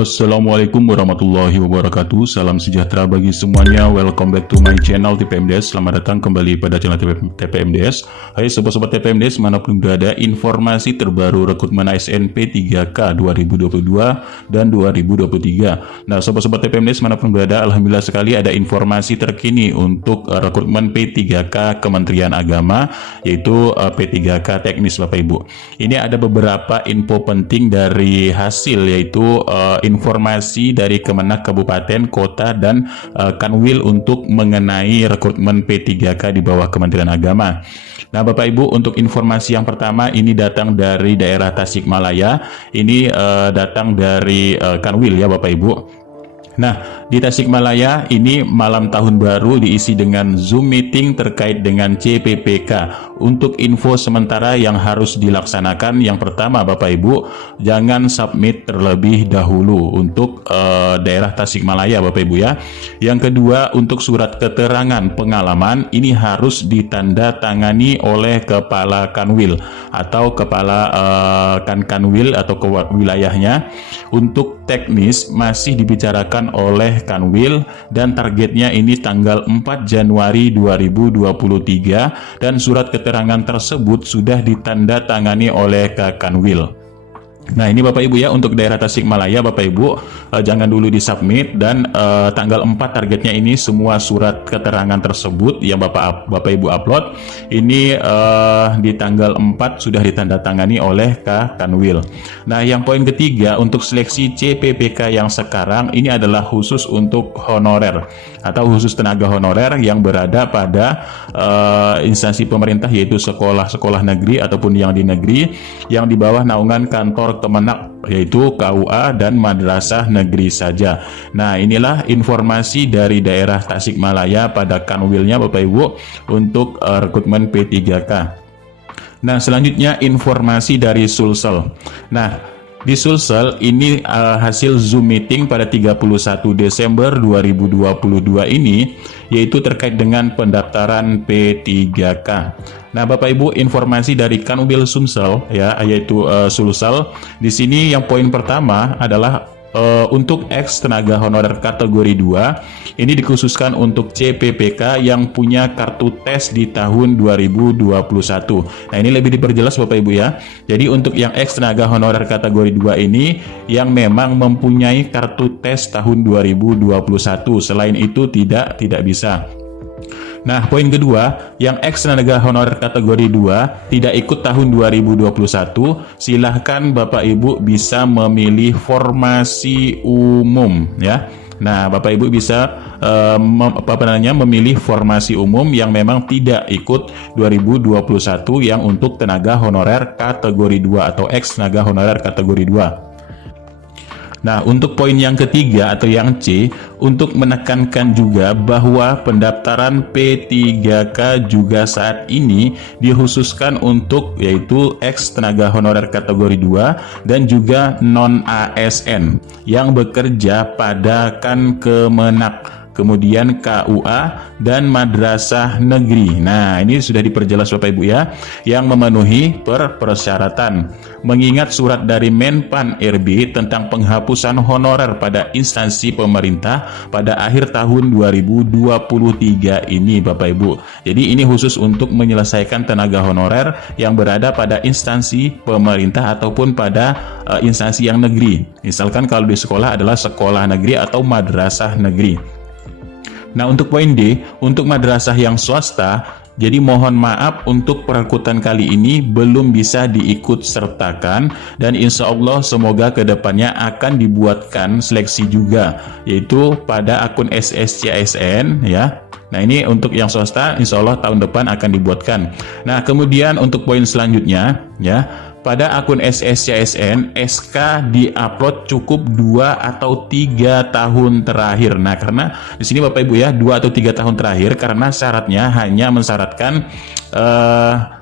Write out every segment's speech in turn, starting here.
Assalamualaikum warahmatullahi wabarakatuh. Salam sejahtera bagi semuanya. Welcome back to my channel TPMDS. Selamat datang kembali pada channel TPMDS. Hai sobat-sobat TPMDS, manapun berada, informasi terbaru rekrutmen ASN P3K 2022 dan 2023. Nah, sobat-sobat TPMDS manapun berada, alhamdulillah sekali ada informasi terkini untuk rekrutmen P3K Kementerian Agama, yaitu P3K teknis Bapak Ibu. Ini ada beberapa info penting dari hasil, yaitu informasi dari Kemenak Kabupaten, Kota, dan Kanwil untuk mengenai rekrutmen P3K di bawah Kementerian Agama. Nah, Bapak Ibu, untuk informasi yang pertama ini datang dari daerah Tasikmalaya. Ini datang dari Kanwil ya Bapak Ibu. Nah, di Tasikmalaya ini malam tahun baru diisi dengan Zoom meeting terkait dengan CPPK. Untuk info sementara yang harus dilaksanakan, yang pertama Bapak Ibu, jangan submit terlebih dahulu untuk daerah Tasikmalaya Bapak Ibu ya. Yang kedua, untuk surat keterangan pengalaman ini harus ditandatangani oleh Kepala Kanwil atau Kepala Kanwil atau wilayahnya. Untuk teknis masih dibicarakan oleh Kanwil dan targetnya ini tanggal 4 Januari 2023 dan surat keterangan tersebut sudah ditandatangani oleh Kanwil. Nah, ini Bapak Ibu ya, untuk daerah Tasikmalaya Bapak Ibu jangan dulu disubmit, dan tanggal 4 targetnya ini semua surat keterangan tersebut yang Bapak Ibu upload ini di tanggal 4 sudah ditandatangani oleh Kanwil. Nah, yang poin ketiga, untuk seleksi CPPK yang sekarang ini adalah khusus untuk honorer atau khusus tenaga honorer yang berada pada instansi pemerintah, yaitu sekolah-sekolah negeri ataupun yang di negeri yang di bawah naungan kantor Kemenak, yaitu KUA dan madrasah negeri saja. Nah, inilah informasi dari daerah Tasikmalaya pada Kanwilnya Bapak Ibu untuk rekrutmen P3K. Nah, selanjutnya informasi dari Sulsel. Nah, di Sulsel ini hasil Zoom meeting pada 31 Desember 2022 ini, yaitu terkait dengan pendaftaran P3K. Nah, Bapak Ibu, informasi dari Kanwil Sumsel ya, yaitu Sulsel. Di sini yang poin pertama adalah untuk ex tenaga honorer kategori 2 ini dikhususkan untuk CPPK yang punya kartu tes di tahun 2021. Nah, ini lebih diperjelas Bapak Ibu ya. Jadi untuk yang ex tenaga honorer kategori 2 ini yang memang mempunyai kartu tes tahun 2021, selain itu tidak bisa. Nah, poin kedua, yang ex tenaga honorer kategori 2 tidak ikut tahun 2021, silahkan Bapak Ibu bisa memilih formasi umum ya. Nah, Bapak Ibu bisa memilih formasi umum yang memang tidak ikut 2021 yang untuk tenaga honorer kategori 2 atau ex tenaga honorer kategori 2. Nah, untuk poin yang ketiga atau yang C, untuk menekankan juga bahwa pendaftaran P3K juga saat ini dikhususkan untuk yaitu ex tenaga honorer kategori 2 dan juga non-ASN yang bekerja pada Kemenak, kemudian KUA dan madrasah negeri. Nah, ini sudah diperjelas Bapak Ibu ya, yang memenuhi persyaratan. Mengingat surat dari Menpan RB tentang penghapusan honorer pada instansi pemerintah pada akhir tahun 2023 ini Bapak Ibu. Jadi ini khusus untuk menyelesaikan tenaga honorer yang berada pada instansi pemerintah ataupun pada instansi yang negeri. Misalkan kalau di sekolah adalah sekolah negeri atau madrasah negeri. Nah, untuk poin D, untuk madrasah yang swasta, jadi mohon maaf untuk perekrutan kali ini belum bisa diikut sertakan, dan insya Allah semoga kedepannya akan dibuatkan seleksi juga, yaitu pada akun SSCASN ya. Nah, ini untuk yang swasta insya Allah tahun depan akan dibuatkan. Nah, kemudian untuk poin selanjutnya ya, pada akun SSCASN, SK diupload cukup 2 atau 3 tahun terakhir. Nah, karena di sini Bapak Ibu ya, 2 atau 3 tahun terakhir karena syaratnya hanya mensyaratkan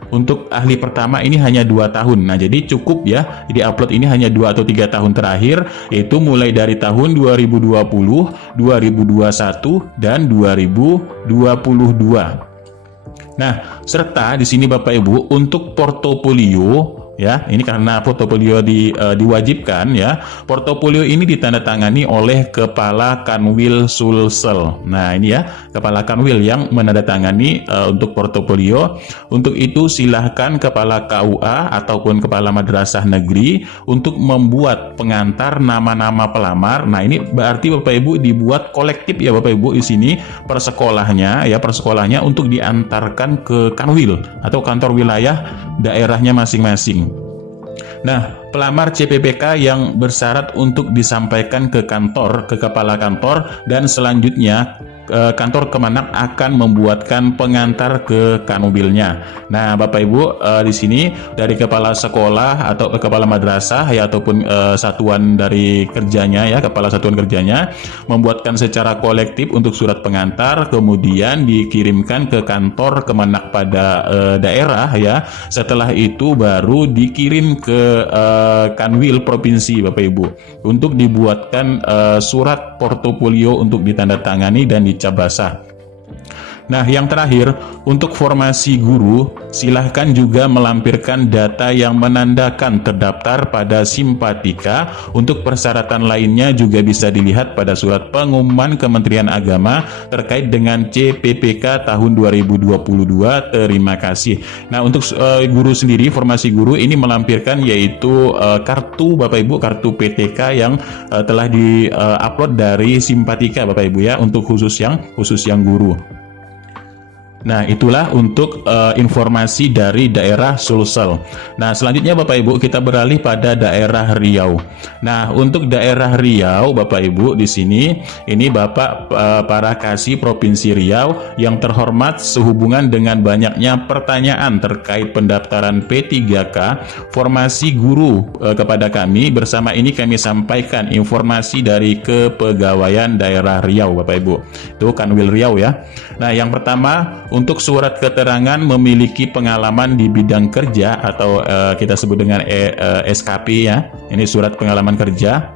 untuk ahli pertama ini hanya 2 tahun. Nah, jadi cukup ya diupload ini hanya 2 atau 3 tahun terakhir, yaitu mulai dari tahun 2020, 2021 dan 2022. Nah, serta di sini Bapak Ibu untuk portofolio ya. Ini karena portofolio diwajibkan ya. Portofolio ini ditandatangani oleh Kepala Kanwil Sulsel. Nah, ini ya, Kepala Kanwil yang menandatangani untuk portofolio. Untuk itu silahkan Kepala KUA ataupun Kepala Madrasah Negeri untuk membuat pengantar nama-nama pelamar. Nah, ini berarti Bapak Ibu dibuat kolektif ya Bapak Ibu di sini per sekolahnya ya, per sekolahnya untuk diantarkan ke Kanwil atau kantor wilayah daerahnya masing-masing. Nah, pelamar CPPK yang bersyarat untuk disampaikan ke kantor, ke kepala kantor, dan selanjutnya kantor Kemenak akan membuatkan pengantar ke Kanwilnya. Nah, Bapak Ibu di sini dari kepala sekolah atau kepala madrasah ya ataupun satuan dari kerjanya ya, kepala satuan kerjanya membuatkan secara kolektif untuk surat pengantar, kemudian dikirimkan ke kantor Kemenak pada daerah ya. Setelah itu baru dikirim ke Kanwil provinsi Bapak Ibu untuk dibuatkan surat portofolio untuk ditandatangani dan dicap basah. Nah, yang terakhir, untuk formasi guru, silahkan juga melampirkan data yang menandakan terdaftar pada Simpatika. Untuk persyaratan lainnya juga bisa dilihat pada surat pengumuman Kementerian Agama terkait dengan CPPK tahun 2022. Terima kasih. Nah, untuk guru sendiri, formasi guru ini melampirkan yaitu kartu Bapak Ibu, kartu PTK yang telah di-upload dari Simpatika Bapak Ibu ya, untuk khusus yang guru. Nah, itulah untuk informasi dari daerah Sulsel. Nah, selanjutnya Bapak Ibu kita beralih pada daerah Riau. Nah, untuk daerah Riau Bapak Ibu di sini ini Bapak para Kasih Provinsi Riau yang terhormat, sehubungan dengan banyaknya pertanyaan terkait pendaftaran P3K formasi guru kepada kami, bersama ini kami sampaikan informasi dari Kepegawaian Daerah Riau Bapak Ibu. Itu Kanwil Riau ya. Nah, yang pertama untuk surat keterangan memiliki pengalaman di bidang kerja atau kita sebut dengan SKP ya. Ini surat pengalaman kerja,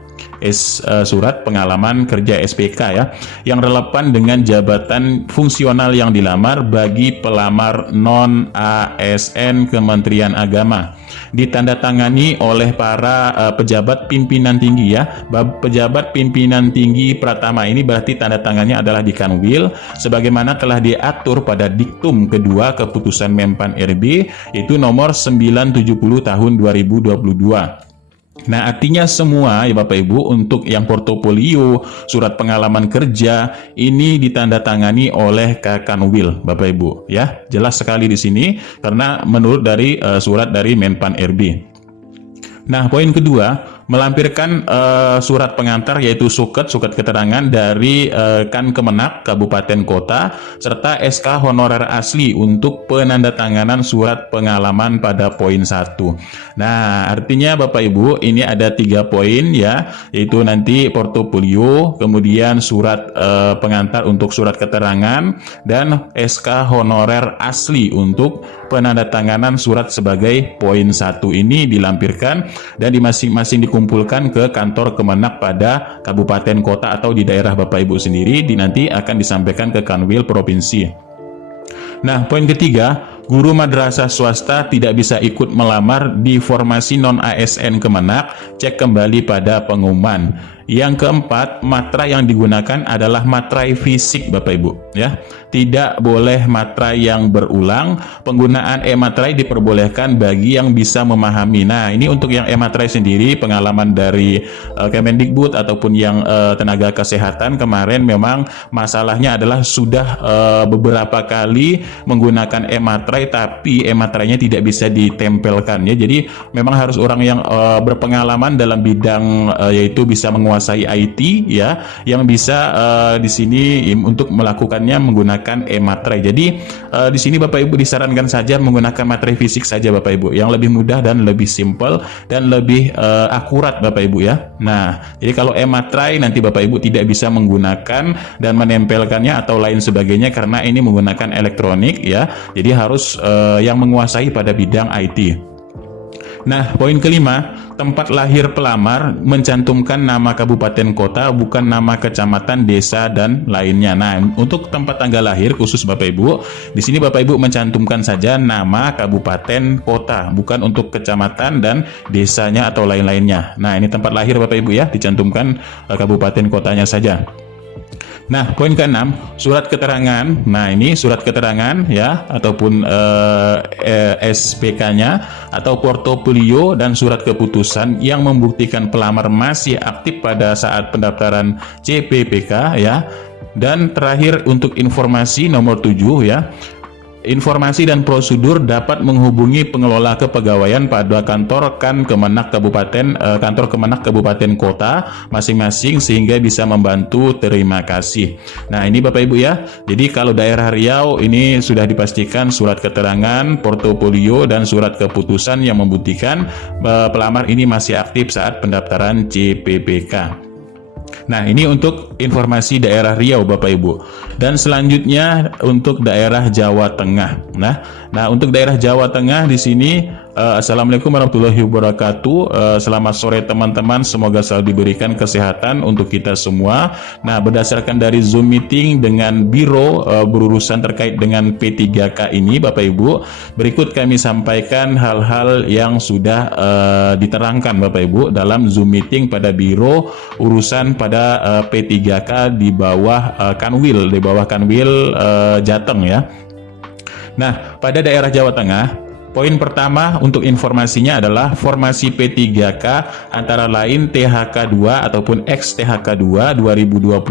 surat pengalaman kerja SPK ya, yang relevan dengan jabatan fungsional yang dilamar bagi pelamar non-ASN Kementerian Agama. Ditandatangani oleh para pejabat pimpinan tinggi ya. Pejabat pimpinan tinggi Pratama ini berarti tanda tangannya adalah di Kanwil sebagaimana telah diatur pada diktum kedua keputusan Menpan RB itu nomor 970 tahun 2022. Nah, artinya semua ya Bapak Ibu untuk yang portofolio, surat pengalaman kerja ini ditandatangani oleh Kanwil Bapak Ibu ya. Jelas sekali di sini karena menurut dari surat dari Menpan RB. Nah, poin kedua, melampirkan surat pengantar yaitu surat keterangan dari Kemenak Kabupaten Kota serta SK honorer asli untuk penandatanganan surat pengalaman pada poin 1. Nah, artinya Bapak Ibu ini ada 3 poin ya, yaitu nanti portofolio, kemudian surat pengantar untuk surat keterangan, dan SK honorer asli untuk penandatanganan surat sebagai poin 1 ini dilampirkan dan di masing-masing dikumpulkan ke kantor Kemenak pada kabupaten kota atau di daerah Bapak Ibu sendiri, nanti akan disampaikan ke Kanwil provinsi. Nah, poin ketiga, guru madrasah swasta tidak bisa ikut melamar di formasi non-ASN Kemenak, cek kembali pada pengumuman. Yang keempat, materai yang digunakan adalah materai fisik Bapak Ibu ya. Tidak boleh materai yang berulang. Penggunaan e-materai diperbolehkan bagi yang bisa memahami. Nah, ini untuk yang e-materai sendiri pengalaman dari Kemendikbud ataupun yang tenaga kesehatan kemarin memang masalahnya adalah sudah beberapa kali menggunakan e-materai tapi e-materainya tidak bisa ditempelkan ya. Jadi memang harus orang yang berpengalaman dalam bidang yaitu bisa menguasai IT ya, yang bisa di sini untuk melakukannya menggunakan e-materai. Jadi di sini Bapak Ibu disarankan saja menggunakan materai fisik saja Bapak Ibu, yang lebih mudah dan lebih simple dan lebih akurat Bapak Ibu ya. Nah, jadi kalau e-materai nanti Bapak Ibu tidak bisa menggunakan dan menempelkannya atau lain sebagainya karena ini menggunakan elektronik ya. Jadi harus yang menguasai pada bidang IT. Nah, poin kelima, tempat lahir pelamar mencantumkan nama kabupaten kota, bukan nama kecamatan, desa, dan lainnya. Nah, untuk tempat tanggal lahir khusus Bapak Ibu, di sini Bapak Ibu mencantumkan saja nama kabupaten kota, bukan untuk kecamatan dan desanya atau lain-lainnya. Nah, ini tempat lahir Bapak Ibu ya, dicantumkan kabupaten kotanya saja. Nah, poin ke-6, surat keterangan. Nah, ini surat keterangan ya, ataupun SPK-nya atau portofolio dan surat keputusan yang membuktikan pelamar masih aktif pada saat pendaftaran CPPK ya. Dan terakhir untuk informasi nomor 7 ya. Informasi dan prosedur dapat menghubungi pengelola kepegawaian pada kantor Kemenak Kabupaten Kota masing-masing sehingga bisa membantu. Terima kasih. Nah, ini Bapak Ibu ya. Jadi kalau daerah Riau ini sudah dipastikan surat keterangan, portofolio, dan surat keputusan yang membuktikan pelamar ini masih aktif saat pendaftaran CPPK. Nah, ini untuk informasi daerah Riau Bapak Ibu. Dan selanjutnya untuk daerah Jawa Tengah. Nah, untuk daerah Jawa Tengah di sini Assalamualaikum warahmatullahi wabarakatuh. Selamat sore teman-teman, semoga selalu diberikan kesehatan untuk kita semua. Nah, berdasarkan dari Zoom meeting dengan Biro berurusan terkait dengan P3K ini Bapak Ibu, berikut kami sampaikan hal-hal yang sudah diterangkan Bapak Ibu dalam Zoom meeting pada Biro urusan pada P3K di bawah Kanwil, Jateng ya. Nah, pada daerah Jawa Tengah, poin pertama untuk informasinya adalah formasi P3K antara lain THK2 ataupun ex-THK2 2021,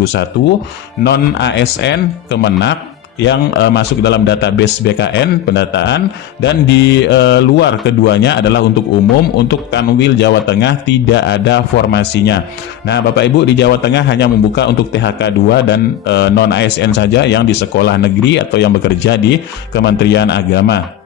non-ASN Kemenak yang masuk dalam database BKN pendataan, dan di luar keduanya adalah untuk umum. Untuk Kanwil Jawa Tengah tidak ada formasinya. Nah, Bapak Ibu di Jawa Tengah hanya membuka untuk THK2 dan non-ASN saja yang di sekolah negeri atau yang bekerja di Kementerian Agama.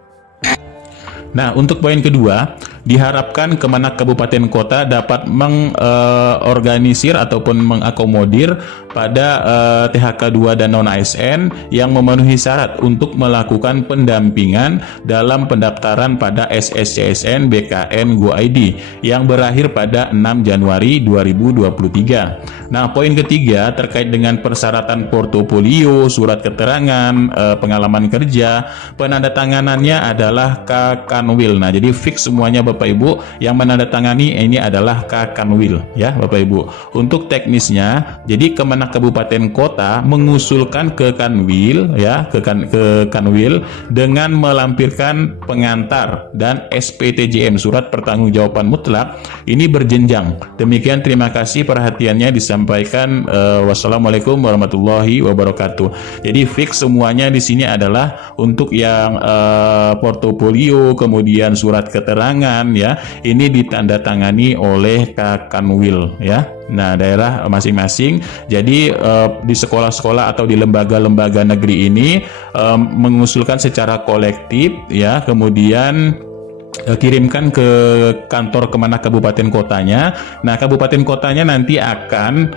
Nah, untuk poin kedua, diharapkan Kemenak Kabupaten Kota dapat mengorganisir ataupun mengakomodir pada THK2 dan non-ASN yang memenuhi syarat untuk melakukan pendampingan dalam pendaftaran pada SSCSN BKN Go ID yang berakhir pada 6 Januari 2023. Nah, poin ketiga terkait dengan persyaratan portofolio, surat keterangan, pengalaman kerja, penandatanganannya adalah Kanwil. Nah, jadi fix semuanya Bapak Ibu, yang menandatangani ini adalah Kanwil ya Bapak Ibu. Untuk teknisnya, jadi Kemenak Kabupaten Kota mengusulkan ke Kanwil ya, ke Kanwil dengan melampirkan pengantar dan SPTJM, surat pertanggungjawaban mutlak, ini berjenjang. Demikian, terima kasih perhatiannya disampaikan. Wassalamualaikum warahmatullahi wabarakatuh. Jadi fix semuanya di sini adalah untuk yang portofolio, kemudian surat keterangan ya, ini ditandatangani oleh Kanwil ya. Nah, daerah masing-masing. Jadi di sekolah-sekolah atau di lembaga-lembaga negeri ini mengusulkan secara kolektif ya, kemudian kirimkan ke kantor Kemenak Kabupaten Kotanya. Nah, Kabupaten Kotanya nanti akan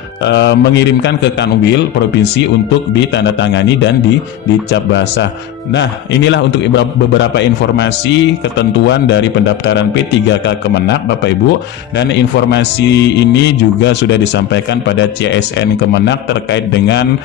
mengirimkan ke Kanwil Provinsi untuk ditandatangani dan dicap basah. Nah, inilah untuk beberapa informasi ketentuan dari pendaftaran P3K Kemenak Bapak Ibu, dan informasi ini juga sudah disampaikan pada CSN Kemenak terkait dengan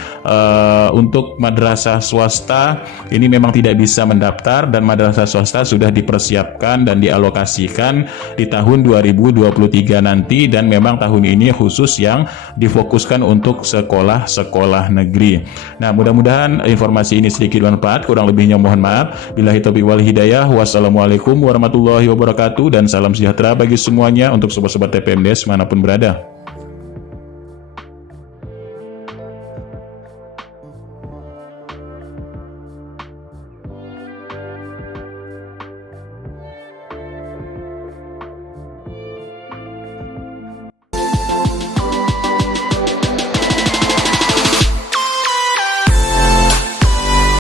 untuk madrasah swasta ini memang tidak bisa mendaftar, dan madrasah swasta sudah dipersiapkan dan dialokasikan di tahun 2023 nanti, dan memang tahun ini khusus yang difokuskan untuk sekolah-sekolah negeri. Nah, mudah-mudahan informasi ini sedikit bermanfaat, kurang lebihnya mohon maaf. Billahi taufiq wal hidayah. Wassalamualaikum warahmatullahi wabarakatuh, dan salam sejahtera bagi semuanya untuk sobat-sobat TPMDes manapun berada.